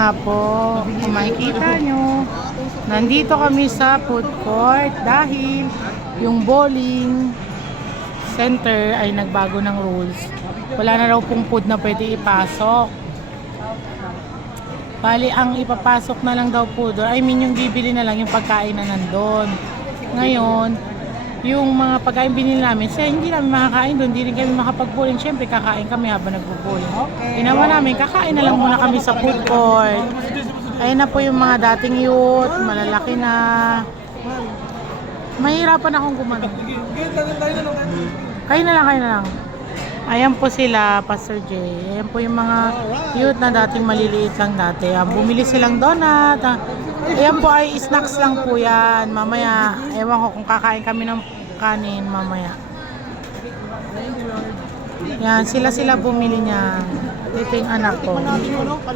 nga po, kung makikita nyo, nandito kami sa food court dahil yung bowling center ay nagbago ng rules. Wala na raw pong food na pwede ipasok. Bali, ang ipapasok na lang daw po doon, yung bibili na lang yung pagkain na nandun. Ngayon, yung mga pagkain binili namin, hindi namin makakain doon, hindi rin kami makapag-bowling. Siyempre, kakain kami habang nagbo-bowling. Ginawa namin, kakain na lang muna kami sa food court. Ayun na po yung mga dating youth, malalaki na. Mahirapan akong gumano. Kain na lang. Ayan po sila, Pastor J. Ayan po yung mga youth na dating maliliit lang dati. Bumili silang donut. Ayan po ay snacks lang po yan. Mamaya, ewan ko kung kakain kami ng kanin mamaya. Yan, sila bumili niya. Ito yung anak ko.